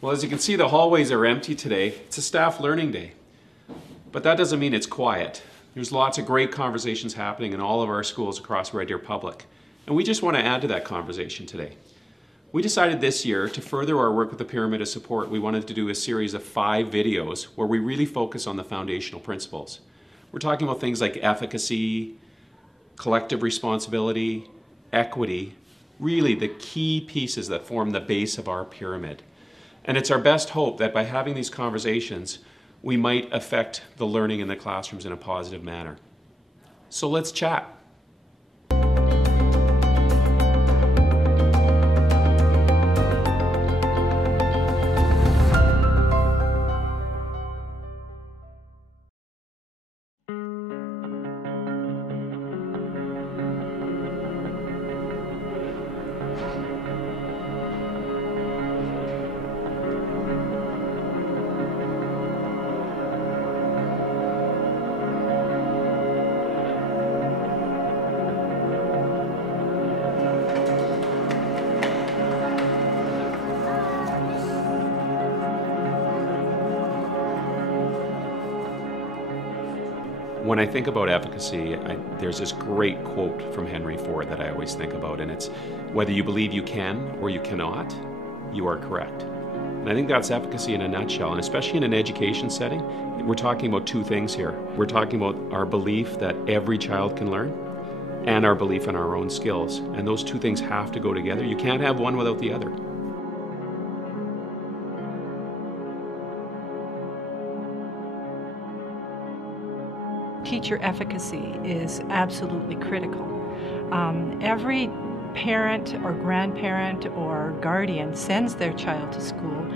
Well, as you can see, the hallways are empty today. It's a staff learning day. But that doesn't mean it's quiet. There's lots of great conversations happening in all of our schools across Red Deer Public. And we just want to add to that conversation today. We decided this year to further our work with the Pyramid of Support, we wanted to do a series of 5 videos where we really focus on the foundational principles. We're talking about things like efficacy, collective responsibility, equity, really the key pieces that form the base of our pyramid. And it's our best hope that by having these conversations, we might affect the learning in the classrooms in a positive manner. So let's chat. When I think about efficacy, there's this great quote from Henry Ford that I always think about, and it's, whether you believe you can or you cannot, you are correct. And I think that's efficacy in a nutshell, and especially in an education setting, we're talking about 2 things here. We're talking about our belief that every child can learn, and our belief in our own skills. And those 2 things have to go together. You can't have one without the other. Teacher efficacy is absolutely critical. Every parent or grandparent or guardian sends their child to school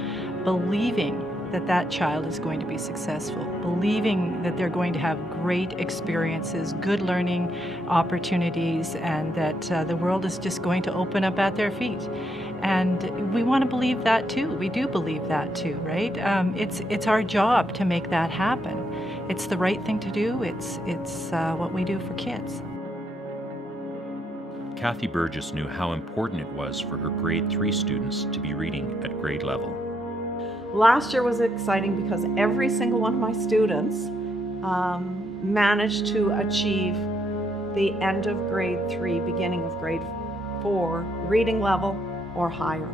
believing that that child is going to be successful, believing that they're going to have great experiences, good learning opportunities, and that the world is just going to open up at their feet. And we want to believe that too. We do believe that too, right? It's our job to make that happen. It's the right thing to do. It's what we do for kids. Kathy Burgess knew how important it was for her grade 3 students to be reading at grade level. Last year was exciting because every single one of my students managed to achieve the end of grade 3, beginning of grade 4, reading level or higher.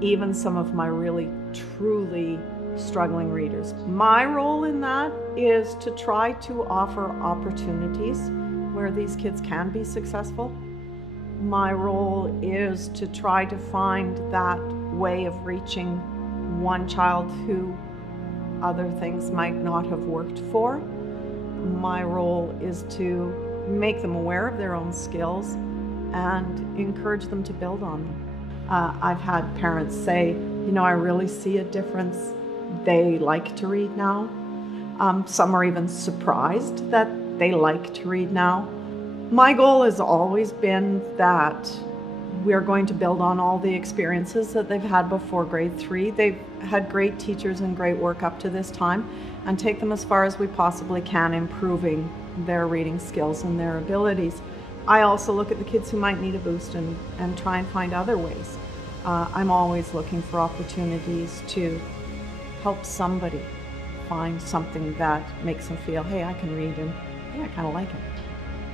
Even some of my really, truly struggling readers. My role in that is to try to offer opportunities where these kids can be successful. My role is to try to find that way of reaching one child who other things might not have worked for. My role is to make them aware of their own skills and encourage them to build on them. I've had parents say, you know, I really see a difference. They like to read now. Some are even surprised that they like to read now. My goal has always been that we're going to build on all the experiences that they've had before grade 3. They've had great teachers and great work up to this time, and take them as far as we possibly can, improving their reading skills and their abilities. I also look at the kids who might need a boost and try and find other ways. I'm always looking for opportunities to help somebody find something that makes them feel, hey, I can read and hey, I kind of like it.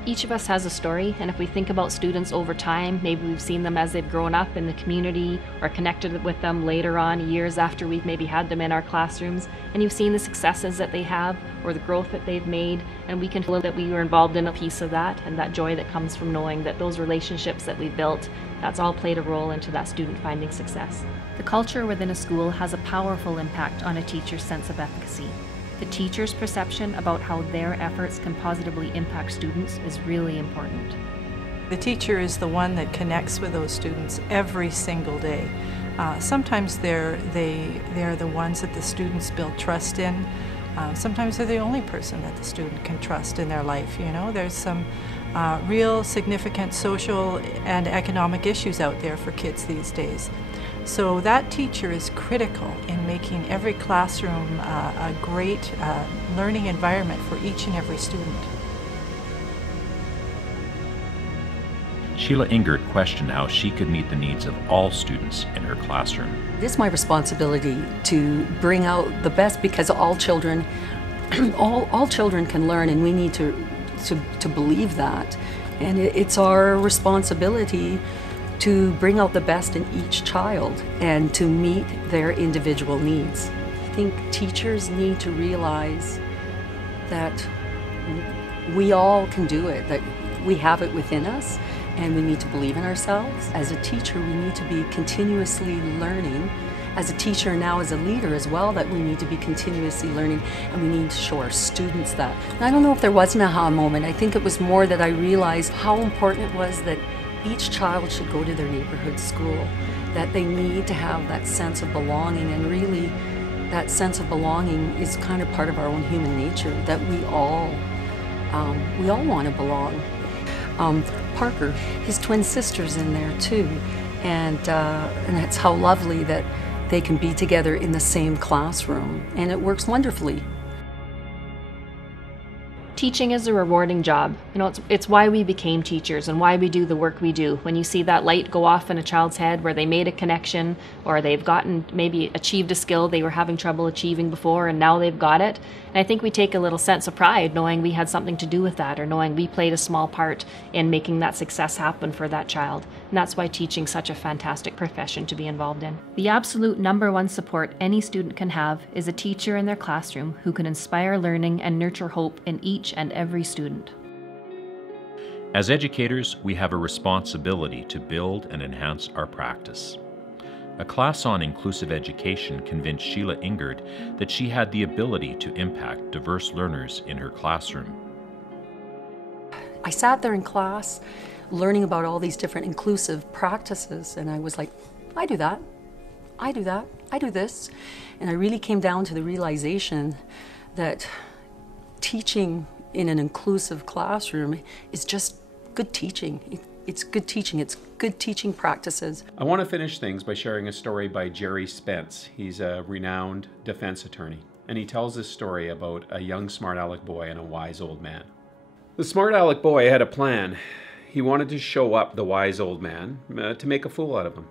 Each of us has a story, and if we think about students over time, maybe we've seen them as they've grown up in the community or connected with them later on, years after we've maybe had them in our classrooms, and you've seen the successes that they have or the growth that they've made, and we can feel that we were involved in a piece of that, and that joy that comes from knowing that those relationships that we built, that's all played a role into that student finding success. The culture within a school has a powerful impact on a teacher's sense of efficacy. The teacher's perception about how their efforts can positively impact students is really important. The teacher is the one that connects with those students every single day. Sometimes they're the ones that the students build trust in. Sometimes they're the only person that the student can trust in their life. You know, there's some real significant social and economic issues out there for kids these days. So that teacher is critical in making every classroom a great learning environment for each and every student. Sheila Ingert questioned how she could meet the needs of all students in her classroom. It is my responsibility to bring out the best, because all children, all children can learn, and we need to believe that. And it's our responsibility to bring out the best in each child and to meet their individual needs. I think teachers need to realize that we all can do it, that we have it within us, and we need to believe in ourselves. As a teacher, we need to be continuously learning. As a teacher, now as a leader as well, that we need to be continuously learning, and we need to show our students that. And I don't know if there was an aha moment. I think it was more that I realized how important it was that each child should go to their neighborhood school, that they need to have that sense of belonging, and really that sense of belonging is kind of part of our own human nature, that we all want to belong. Parker, his twin sister's in there too, and that's how lovely that they can be together in the same classroom, and it works wonderfully. Teaching is a rewarding job. You know, it's why we became teachers and why we do the work we do. When you see that light go off in a child's head where they made a connection, or they've maybe achieved a skill they were having trouble achieving before, and now they've got it. And I think we take a little sense of pride knowing we had something to do with that, or knowing we played a small part in making that success happen for that child. And that's why teaching's such a fantastic profession to be involved in. The absolute #1 support any student can have is a teacher in their classroom who can inspire learning and nurture hope in each and every student. As educators, we have a responsibility to build and enhance our practice. A class on inclusive education convinced Sheila Ingert that she had the ability to impact diverse learners in her classroom. I sat there in class learning about all these different inclusive practices, and I was like, I do that, I do that, I do this. And I really came down to the realization that teaching in an inclusive classroom is just good teaching. It's good teaching. It's good teaching practices. I want to finish things by sharing a story by Jerry Spence. He's a renowned defense attorney, and he tells this story about a young smart aleck boy and a wise old man. The smart aleck boy had a plan. He wanted to show up the wise old man to make a fool out of him.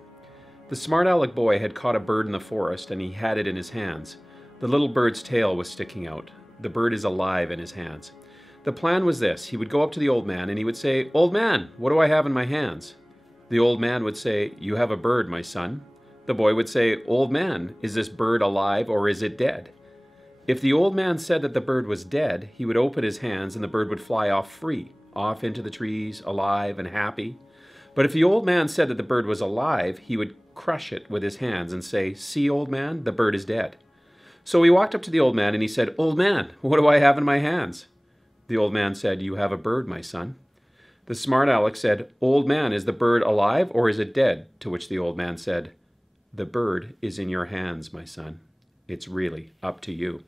The smart aleck boy had caught a bird in the forest, and he had it in his hands. The little bird's tail was sticking out. The bird is alive in his hands. The plan was this: he would go up to the old man and he would say, "Old man, what do I have in my hands?" The old man would say, "You have a bird, my son." The boy would say, "Old man, is this bird alive or is it dead?" If the old man said that the bird was dead, he would open his hands and the bird would fly off free, off into the trees, alive and happy. But if the old man said that the bird was alive, he would crush it with his hands and say, "See, old man, the bird is dead." So he walked up to the old man and he said, "Old man, what do I have in my hands?" The old man said, "You have a bird, my son." The smart aleck said, "Old man, is the bird alive or is it dead?" To which the old man said, "The bird is in your hands, my son. It's really up to you."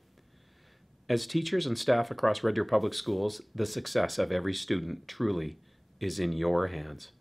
As teachers and staff across Red Deer Public Schools, the success of every student truly is in your hands.